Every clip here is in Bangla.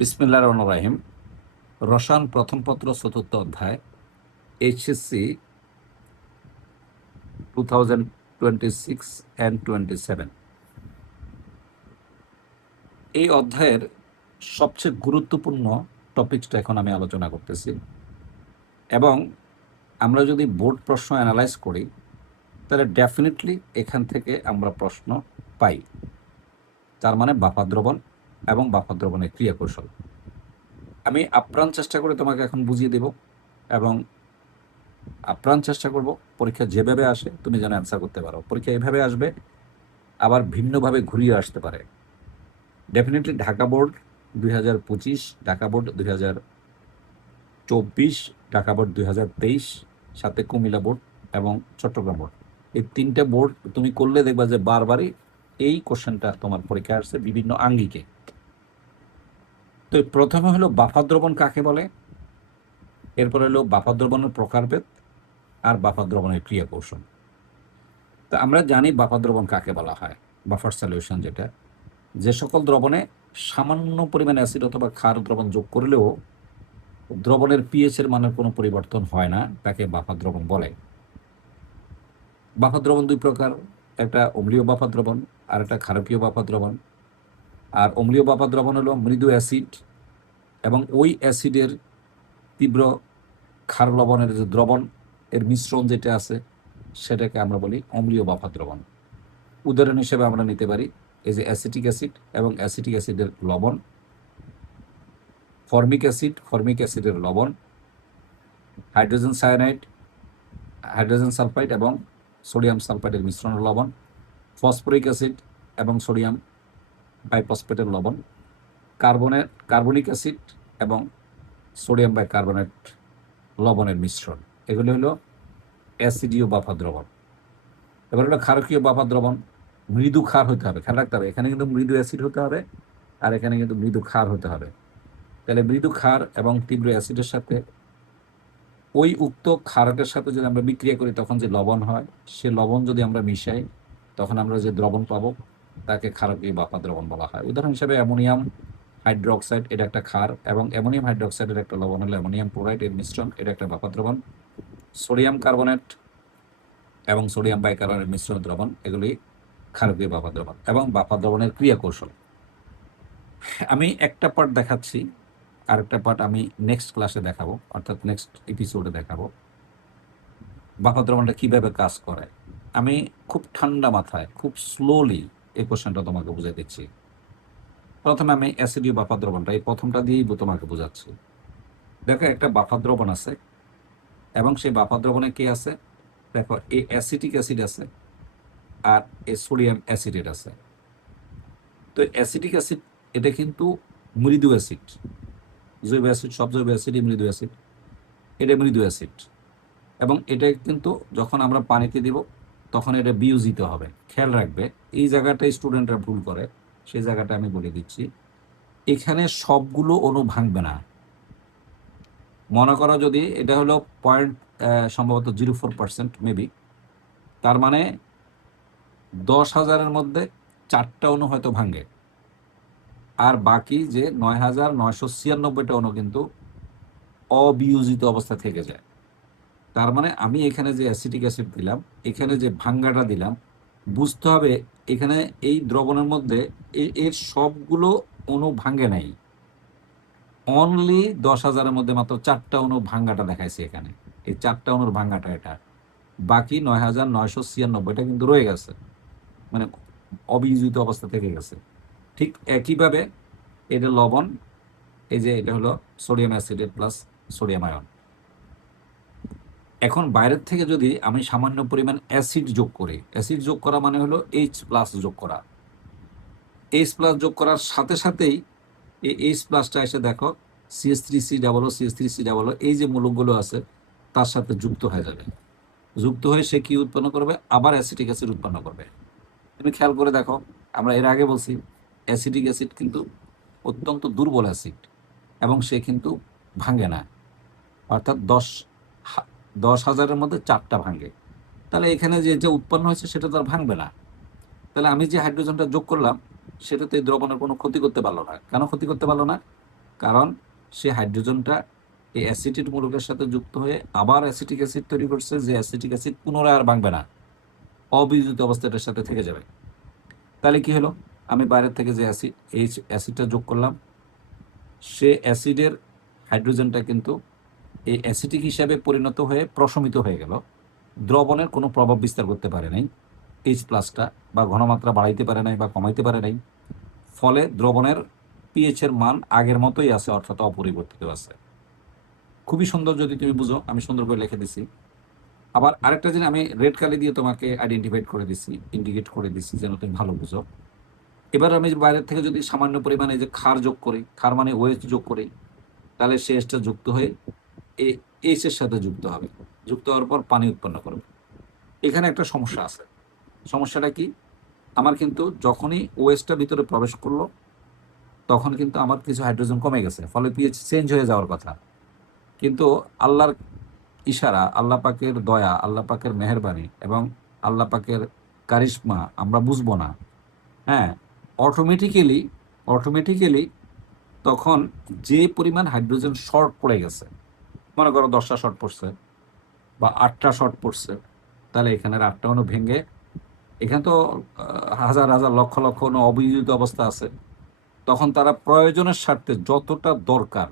বিসমিল্লাহির রহমানির রহিম। রসায়ন প্রথম পত্র চতুর্থ অধ্যায়, এইচএসসি 2026 অ্যান্ড 27। এই অধ্যায়ের সবচেয়ে গুরুত্বপূর্ণ টপিকসটা এখন আমি আলোচনা করতেছি, এবং আমরা যদি বোর্ড প্রশ্ন অ্যানালাইজ করি তাহলে ডেফিনেটলি এখান থেকে আমরা প্রশ্ন পাই। তার মানে বাফা দ্রবণ এবং বাফা দ্রবণের ক্রিয়া কৌশল আমি আপ্রাণ চেষ্টা করে তোমাকে এখন বুঝিয়ে দেব, এবং আপ্রাণ চেষ্টা করব পরীক্ষা যেভাবে আসে তুমি যেন অ্যান্সার করতে পারো। পরীক্ষা এভাবে আসবে, আবার ভিন্নভাবে ঘুরিয়ে আসতে পারে। Definitely Dhaka board 2025, Dhaka board 2024, Dhaka board 2023, সাথে কুমিল্লা বোর্ড এবং চট্টগ্রাম বোর্ড, এই তিনটে বোর্ড তুমি করলে দেখবা যে বারবারই এই কোশ্চেনটা তোমার পরীক্ষা আসছে বিভিন্ন আঙ্গিকে। তো প্রথমে হলো বাফা দ্রবণ কাকে বলে, এরপরে হলো বাফা দ্রবণের প্রকারভেদ আর বাফা দ্রবণের ক্রিয়া কৌশল। তো আমরা জানি বাফা দ্রবণ কাকে বলা হয়। বাফার সলিউশন যেটা, যে সকল দ্রবণে সামান্য পরিমাণ অ্যাসিড অথবা ক্ষার দ্রবণ যোগ করলেও দ্রবণের পিএইচ এর মানের কোনো পরিবর্তন হয় না, তাকে বাফা দ্রবণ বলে। বাফা দ্রবণ দুই প্রকার, একটা অম্লীয় বাফা দ্রবণ আর একটা ক্ষারকীয় বাফা দ্রবণ। আর অম্লীয় বাফা দ্রবণ হলো মৃদু অ্যাসিড এবং ওই অ্যাসিডের তীব্র ক্ষার লবণের যে দ্রবণ এর মিশ্রণ যেটা আছে সেটাকে আমরা বলি অম্লীয় বাফা দ্রবণ। উদাহরণ হিসেবে আমরা নিতে পারি এই যে অ্যাসিটিক অ্যাসিড এবং অ্যাসিটিক অ্যাসিডের লবণ, ফর্মিক অ্যাসিড, ফর্মিক অ্যাসিডের লবণ, হাইড্রোজেন সায়ানাইড, হাইড্রোজেন সালফাইড এবং সোডিয়াম সালফাইডের মিশ্রণ লবণ, ফসফরিক অ্যাসিড এবং সোডিয়াম বাইফসফেটের লবণ, কার্বনিক অ্যাসিড এবং সোডিয়াম বাইকার্বনেট লবণের মিশ্রণ। এগুলো হলো অ্যাসিডীয় বাফা দ্রবণ। এবার হলো ক্ষারকীয় বাফা দ্রবণ। মৃদু ক্ষার হতে হবে, খেয়াল রাখতে হবে, এখানে কিন্তু মৃদু অ্যাসিড হতে হবে আর এখানে কিন্তু মৃদু ক্ষার হতে হবে। তাহলে মৃদু ক্ষার এবং তীব্র অ্যাসিডের সাথে ওই উক্ত ক্ষারকের সাথে যদি আমরা বিক্রিয়া করি তখন যে লবণ হয়, সে লবণ যদি আমরা মিশাই তখন আমরা যে দ্রবণ পাবো তাকে ক্ষারকীয় বাফা দ্রবণ বলা হয়। উদাহরণ হিসেবে অ্যামোনিয়াম হাইড্রোক্সাইড, এটা একটা ক্ষার, এবং অ্যামোনিয়াম হাইড্রোক্সাইডের একটা লবণ হলো অ্যামোনিয়াম ক্লোরাইড, এর মিশ্রণ, এটা একটা বাফা দ্রবণ। সোডিয়াম কার্বনেট এবং সোডিয়াম বাইকার্বনেট মিশ্রণ দ্রবণ, এগুলি ক্ষারকীয় বাফা দ্রবণ। এবং বাফা দ্রবণের ক্রিয়া কৌশল আমি একটা পার্ট দেখাচ্ছি, আরেকটা পার্ট আমি নেক্সট ক্লাসে দেখাবো, অর্থাৎ নেক্সট এপিসোডে দেখাবো বাফা দ্রবণটা কীভাবে কাজ করে। আমি খুব ঠান্ডা মাথায় খুব স্লোলি এই কোশ্চেনটা তোমাকে বুঝাই দিচ্ছি। প্রথমে আমি অ্যাসিডীয় বাফা দ্রবণটা এই প্রথমটা দিয়েই তোমাকে বোঝাচ্ছি। দেখো একটা বাফা দ্রবণ আছে এবং সেই বাফা দ্রবণে কে আছে, দেখো এই অ্যাসিটিক অ্যাসিড আছে আর এই সোডিয়াম অ্যাসিডেট আছে। তো অ্যাসিটিক অ্যাসিড এটা কিন্তু মৃদু অ্যাসিড, জৈব অ্যাসিড, সব জৈব অ্যাসিডই মৃদু অ্যাসিড, এটা মৃদু অ্যাসিড, এবং এটা কিন্তু যখন আমরা পানিতে দিব তখন এটা বিয়োজিত হবে। খেয়াল রাখবে এই জায়গাটায় স্টুডেন্টরা ভুল করে, সেই জায়গাটা আমি বলে দিচ্ছি। এখানে সবগুলো অণু ভাঙবে না। মনে করো যদি এটা হলো পয়েন্ট সম্ভবত 0.4% মেবি, তার মানে 10,000-এর মধ্যে 4টা অণু হয়তো ভাঙে, আর বাকি যে 9,996টা অণু কিন্তু অবিয়োজিত অবস্থা থেকে যায়। তার মানে আমি এখানে যে অ্যাসিটিক অ্যাসিড দিলাম, এখানে যে ভাঙ্গাটা দিলাম, বুঝতে হবে এখানে এই দ্রবণের মধ্যে এর সবগুলো অণু ভাঙ্গে নাই, অনলি 10,000-এর মধ্যে মাত্র 4টা অণু ভাঙ্গাটা দেখাইছে এখানে। এই 4টা অণুর ভাঙ্গাটা এটা, বাকি 9,996টা কিন্তু রয়ে গেছে, মানে অবিয়োজিত অবস্থা থেকে গেছে। ঠিক একইভাবে এটা লবণ, এই যে এটা হলো সোডিয়াম অ্যাসিডেট প্লাস সোডিয়াম আয়ন। এখন বাইরের থেকে যদি আমি সামান্য পরিমাণ অ্যাসিড যোগ করি, অ্যাসিড যোগ করা মানে হলো H+ যোগ করা। H+ যোগ করার সাথে সাথেই এই H+টা এসে দেখো CH3C+, CH3C+, এই যে মূলকগুলো আছে তার সাথে যুক্ত হয়ে যাবে। যুক্ত হয়ে সে কি উৎপন্ন করবে, আবার অ্যাসিটিক অ্যাসিড উৎপন্ন করবে। তুমি খেয়াল করে দেখো, আমরা এর আগে বলছি অ্যাসিটিক অ্যাসিড কিন্তু অত্যন্ত দুর্বল অ্যাসিড এবং সে কিন্তু ভাঙে না, অর্থাৎ 10,000-এর মধ্যে 4টা ভাঙে। তাহলে এখানে যে উৎপন্ন হয়েছে সেটা তো আর ভাঙবে না। তাহলে আমি যে হাইড্রোজেনটা যোগ করলাম সেটা তো এই দ্রবণের কোনো ক্ষতি করতে পারলো না। কেন ক্ষতি করতে পারলো না? কারণ সে হাইড্রোজেনটা এই অ্যাসিটিক মূলকের সাথে যুক্ত হয়ে আবার অ্যাসিটিক অ্যাসিড তৈরি করছে, যে অ্যাসিটিক অ্যাসিড পুনরায় আর ভাঙবে না, অবিয়োজিত অবস্থাটার সাথে থেকে যাবে। তাহলে কি হলো, আমি বাইরের থেকে যে অ্যাসিডটা যোগ করলাম, সে অ্যাসিডের হাইড্রোজেনটা কিন্তু এই অ্যাসিটিক হিসাবে পরিণত হয়ে প্রশমিত হয়ে গেল, দ্রবণের কোনো প্রভাব বিস্তার করতে পারে নাই এইচ প্লাসটা, বা ঘনমাত্রা বাড়াইতে পারে নাই বা কমাইতে পারে নাই। ফলে দ্রবণের পিএইচের মান আগের মতোই আছে, অর্থাৎ অপরিবর্তিত আছে। খুবই সুন্দর, যদি তুমি বুঝো, আমি সুন্দর করে লিখে দিছি। আবার আরেকটা জিনিস আমি রেড কালি দিয়ে তোমাকে আইডেন্টিফাইড করে দিছি, ইন্ডিকেট করে দিছি, যেন তুমি ভালো বুঝো। এবার আমি বাইরের থেকে যদি সামান্য পরিমাণে যে ক্ষার যোগ করি, ক্ষার মানে ওএইচ যোগ করি, তাহলে সে এসটা যুক্ত হয়ে এইচ এর সাথে যুক্ত হবে, যুক্ত হওয়ার পর পানি উৎপন্ন করবে। এখানে একটা সমস্যা আছে। সমস্যাটা কি, আমার কিন্তু যখনই ওএসটা ভিতরে প্রবেশ করলো, তখন কিন্তু আমার কিছু হাইড্রোজেন কমে গেছে, ফলে পিএইচ চেঞ্জ হয়ে যাওয়ার কথা। কিন্তু আল্লাহর ইশারা, আল্লাহ পাকের দয়া, আল্লাহ পাকের মেহেরবানি এবং আল্লাহ পাকের কারিশমা আমরা বুঝবো না। হ্যাঁ, অটোমেটিক্যালি তখন যে পরিমাণ হাইড্রোজেন শর্ট পড়ে গেছে, মনে করো 10টা শর্ট পড়ছে বা 8টা শর্ট পড়ছে, তাহলে এখানের 8টা অণু ভেঙে, এখানে তো হাজার হাজার লক্ষ লক্ষ অণু অবিয়োজিত অবস্থা আছে, তখন তারা প্রয়োজনের স্বার্থে যতটা দরকার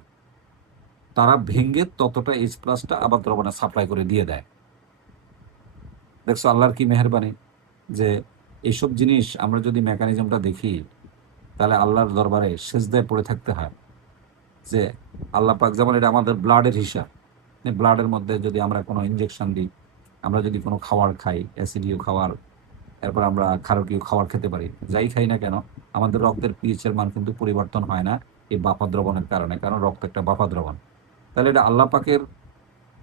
তারা ভেঙে ততটা এইচ প্লাসটা আবার দ্রবণে সাপ্লাই করে দিয়ে দেয়। দেখছো আল্লাহর কি মেহেরবানি, যে এইসব জিনিস আমরা যদি মেকানিজমটা দেখি, তাহলে আল্লাহর দরবারে সেজদায় পড়ে থাকতে হয়। যে আল্লাহ পাক, যেমন এটা আমাদের ব্লাডের হিসাব, ব্লাডের মধ্যে যদি আমরা কোনো ইনজেকশন দিই, আমরা যদি কোনো খাবার খাই, অ্যাসিডীয় খাবার, এরপর আমরা ক্ষারকীয় খাবার খেতে পারি, যাই খাই না কেন, আমাদের রক্তের পিএইচের মান কিন্তু পরিবর্তন হয় না এই বাফা দ্রবণের কারণে, কারণ রক্ত একটা বাফা দ্রবণ। তাহলে এটা আল্লাহ পাকের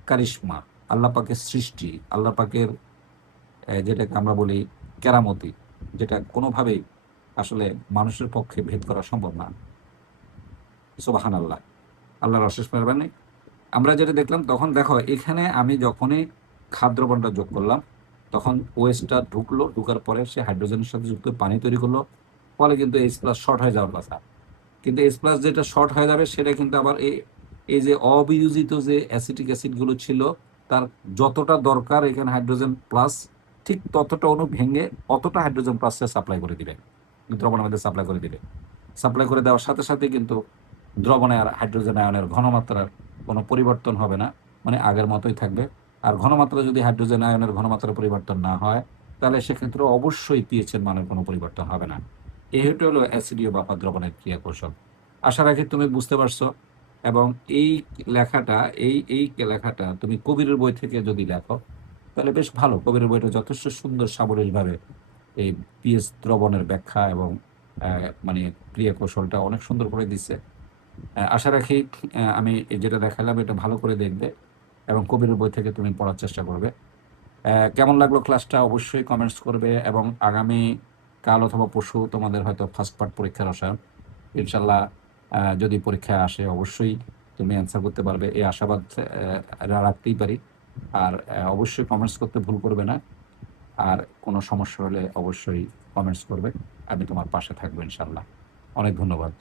কারিশমা, আল্লাহ পাকের সৃষ্টি, আল্লাহ পাকের যেটাকে আমরা বলি কেরামতি, যেটা কোনোভাবেই আসলে মানুষের পক্ষে ভেদ করা সম্ভব না। সুবহানাল্লাহ, আল্লাহর অশেষ মেহেরবানি। আমরা যেটা দেখলাম, তখন দেখো এখানে আমি যখনই খাদ্যবনটা যোগ করলাম, তখন ওয়েস্টটা ঢুকলো, ঢুকার পরে সে হাইড্রোজেনের সাথে যুক্ত পানি তৈরি করলো, ফলে কিন্তু এইচ প্লাস শর্ট হয়ে যাওয়ার কথা। কিন্তু এইচ প্লাস যেটা শর্ট হয়ে যাবে, সেটা কিন্তু আবার এই যে অবিয়োজিত যে অ্যাসিটিক অ্যাসিডগুলো ছিল, তার যতটা দরকার এখানে হাইড্রোজেন প্লাস, ঠিক ততটা অণু ভেঙে অতটা হাইড্রোজেন প্লাসে সাপ্লাই করে দিবে, দ্রবণের মধ্যে সাপ্লাই করে দিবে। সাপ্লাই করে দেওয়ার সাথে সাথে কিন্তু দ্রবণে আর হাইড্রোজেন আয়নের ঘনমাত্রার কোনো পরিবর্তন হবে না, মানে আগের মতোই থাকবে। আর ঘনমাত্রা যদি হাইড্রোজেন আয়নের ঘনমাত্রার পরিবর্তন না হয়, তাহলে সেক্ষেত্রে অবশ্যই পিএইচের মানের কোনো পরিবর্তন হবে না। এই হলো অ্যাসিডীয় বাফা দ্রবণের ক্রিয়া কৌশল। আশা রাখি তুমি বুঝতে পারছো। এবং এই লেখাটা এই লেখাটা তুমি কবিরের বই থেকে যদি লেখো, তাহলে বেশ ভালো। কবিরের বইটা যথেষ্ট সুন্দর সাবলীলভাবে এই পিএইচ দ্রবণের ব্যাখ্যা এবং মানে ক্রিয়া কৌশলটা অনেক সুন্দর করে দিচ্ছে। আশা রাখি আমি যেটা দেখালাম এটা ভালো করে দেখবে এবং কবিরের বই থেকে তুমি পড়ার চেষ্টা করবে। কেমন লাগলো ক্লাসটা অবশ্যই কমেন্টস করবে, এবং আগামী কাল অথবা পরশু তোমাদের হয়তো ফার্স্ট পার্ট পরীক্ষার রসায়ন, ইনশাল্লাহ যদি পরীক্ষায় আসে অবশ্যই তুমি অ্যান্সার করতে পারবে, এই আশাবাদ রাখতেই পারি। আর অবশ্যই কমেন্টস করতে ভুল করবে না। আর কোনো সমস্যা হলে অবশ্যই কমেন্টস করবে, আমি তোমার পাশে থাকবো ইনশাল্লাহ। অনেক ধন্যবাদ।